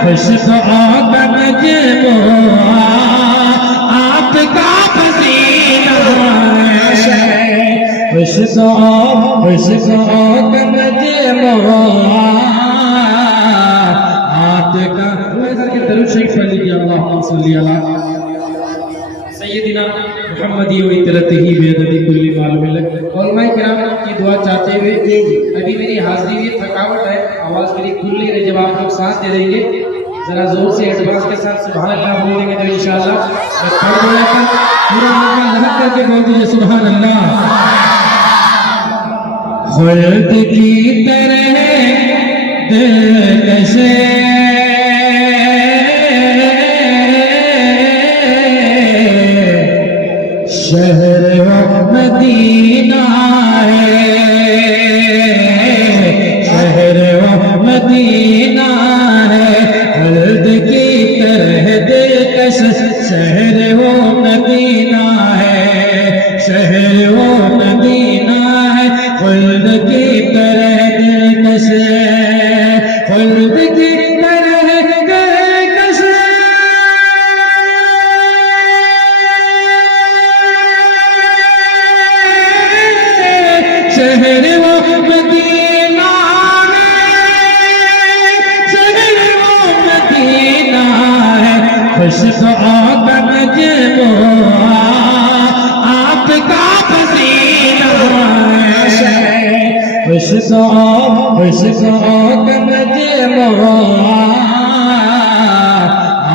خوشبو کا مجموعہ آپ کا پسینہ ہے خوشبو کا مجموعہ آپ کا درود شریف پڑھ لیجیے اللہم صلی علی سیدنا محمدی و اطرتہی بیدتی کلی معلوم لک علماء کرام کی دعا چاہتے ہوئے ابھی میری حاضری میں تھکاوٹ ہے آواز میری کھل نہیں رہی جب آپ لوگ ساتھ دے دیں گے ذرا زور سے ایڈوانس کے ساتھ سبحان اللہ بولیں گے تو انشاءاللہ پڑھ دیا کر پورا مجمع لہت کر کے بول دیجئے سبحان اللہ خلد کی طرح دلکش شہر و مدینہ ہے شہر و مدینہ ہے خلد کی طرح دلکش شہر و مدینہ ہے شہر و مدینہ ہے خلد کی طرح دلکش خلد کی طرح دلکش شہر و مدینہ ہے شہر و مدینہ ہے خوشبو کا مجموعہ آپ کا پسینہ ہے خوشبو کا مجموعہ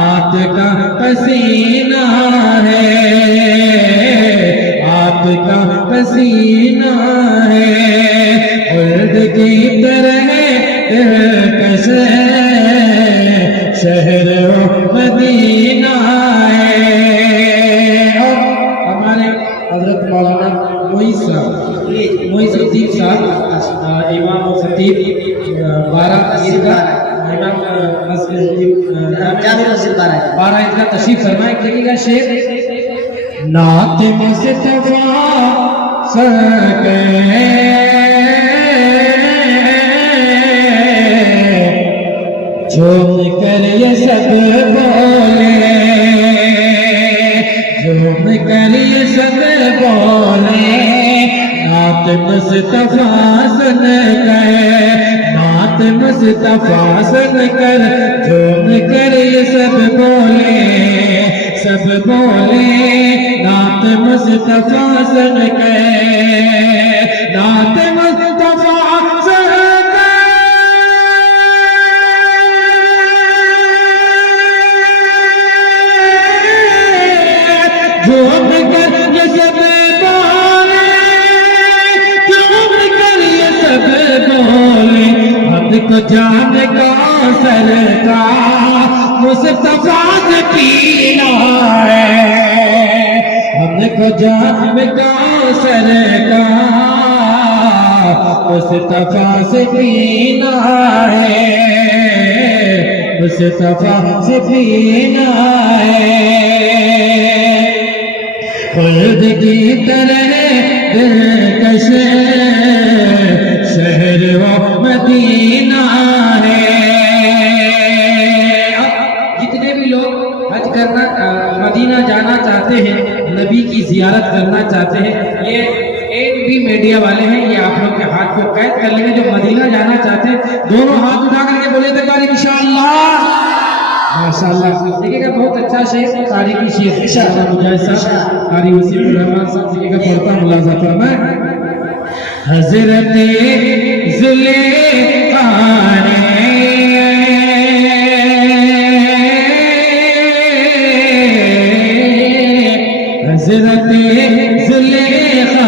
آپ کا پسینہ ہے آپ کا پسینہ ہے خلد کی طرح دلکش شہر و مدینہ ہے اور ہمارے حضرت مولانا معیز الدین صاحب امام و خطیب 12 امام جامع مسجد 12 عیدگاہ تشریف فرمائے دیکھیے گا شیخ نعت مصطفیٰ سکے جھوم کر یہ سب بولے جھوم کر یہ سب بولے نعت مصطفیٰ سن کر نعت مصطفیٰ سن کر جھوم کر یہ سب بولے نعت مصطفیٰ سن کر نعت مصطفیٰ سن جھوم کر یہ سب بولے جھوم کر یہ سب بولے ہم کو جان کا سرکار مصطفیٰ سے پینا ہے ہم کو جان کا سرکار مصطفیٰ سے پینا ہے مصطفیٰ سے پینا ہے خلد کی طرح دلکش شہر و مدینہ ہے جتنے بھی لوگ حج کرنا مدینہ جانا چاہتے ہیں نبی کی زیارت کرنا چاہتے ہیں یہ ایک بھی میڈیا والے ہیں یہ آپ لوگ کے ہاتھ کو قید کر لیں گے جو مدینہ جانا چاہتے ہیں دونوں ہاتھ اٹھا کر کے بولے تکبیر انشاءاللہ ماشاءاللہ دیکھیں گا بہت اچھا شیخ تاریخی شیخ انشاءاللہ مجاہد صاحب قاری وسیم الرحمن صاحب دیکھیں گا پڑھتا ملاحظہ فرمائے حضرت زلیخا حضرت زلیخا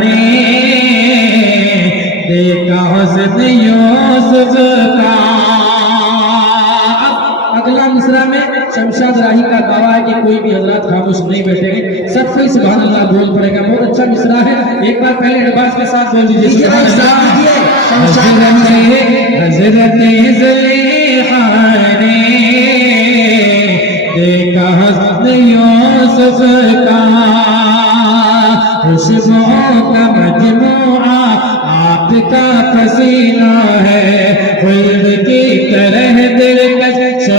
نے دیکھا حسن یوسف کا اگلا مصرع میں شمشاد راہی کا دعویٰ ہے کہ کوئی بھی حضرات خاموش نہیں بیٹھے گے سب کوئی سبحان اللہ بول پڑے گا بہت اچھا مصرع ہے ایک بار پہلے اڈباس کے ساتھ بول دیجیے سبحان اللہ حضرت زلیخا نے دیکھا حسن یوسف کا خوشبو کا مجموعہ آپ کا پسینہ ہے خلد کی طرح دلکش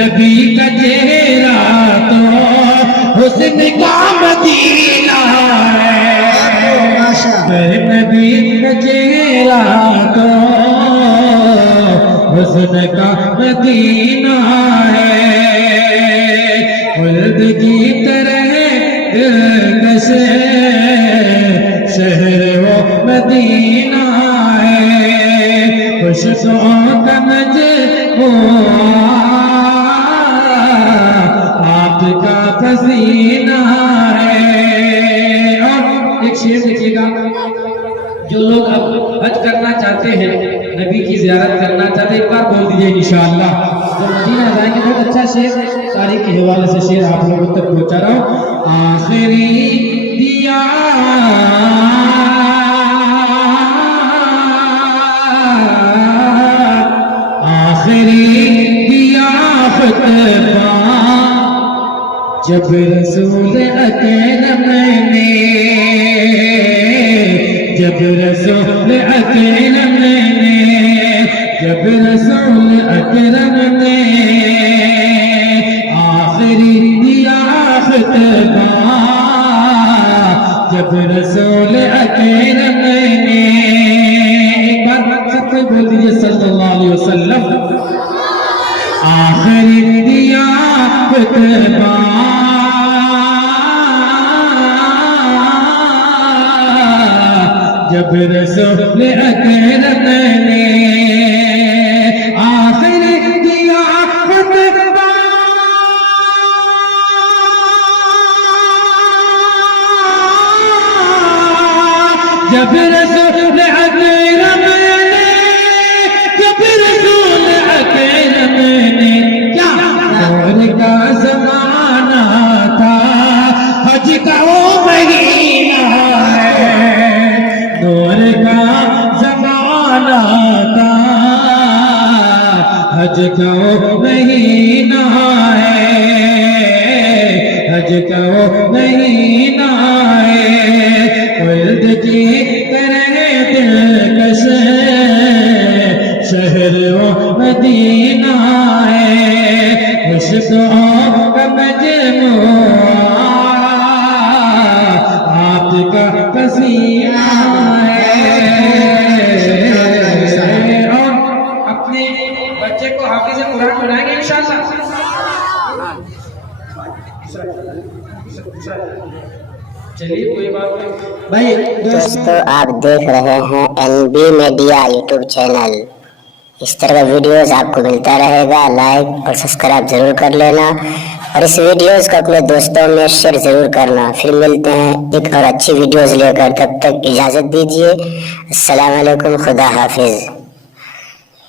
نبی کا چہرہ تو حسن کا مدینہ ہے نبی کا چہرہ تو حسن کا مدینہ ہے خلد کی طرح دلکش شہر و مدینہ ہے خوشبوؤں کا آپ کا پسینہ ہے اور ایک شعر دیکھیے گا جو لوگ اب حج کرنا چاہتے ہیں نبی کی زیارت کرنا چاہتے ہیں ایک بار بول دیجئے انشاءاللہ جب مدینہ جائیں گے بہت اچھا شعر تاریخ کے حوالے سے شعر آپ لوگوں تک پہنچا رہا ہوں آخری دیا جب رسول اکرم نے جب رسول اکرم نے آخری دیا خطبہ جب رسول اکرم نے ایک بار سب سے بول دیجئے صلی اللہ علیہ وسلم آخری دیا خطبہ جب رسول اکرم نے آخری دیا خطبہ جب رسول اکرم نے کیا دور کا زمانہ تھا حج کا وہ مہینہ ہے دور کا زمانہ تھا حج کا وہ مہینہ ہے حج کا وہ مہینہ ہے ورد کی طرح دلکش شہر و مدینہ ہے خوشبوؤں کا مجموعہ آپ کا پسینہ ہے اور اپنے بچے کو حافظ قرآن بنائیں گے انشاءاللہ چلیے کوئی بات نہیں بھائی دوستو آپ دیکھ رہے ہیں NB میڈیا یوٹیوب چینل اس طرح کا ویڈیوز آپ کو ملتا رہے گا لائک اور سبسکرائب ضرور کر لینا اور اس ویڈیوز کو اپنے دوستوں میں شیئر ضرور کرنا پھر ملتے ہیں ایک اور اچھی ویڈیوز لے کر تب تک اجازت دیجیے السلام علیکم خدا حافظ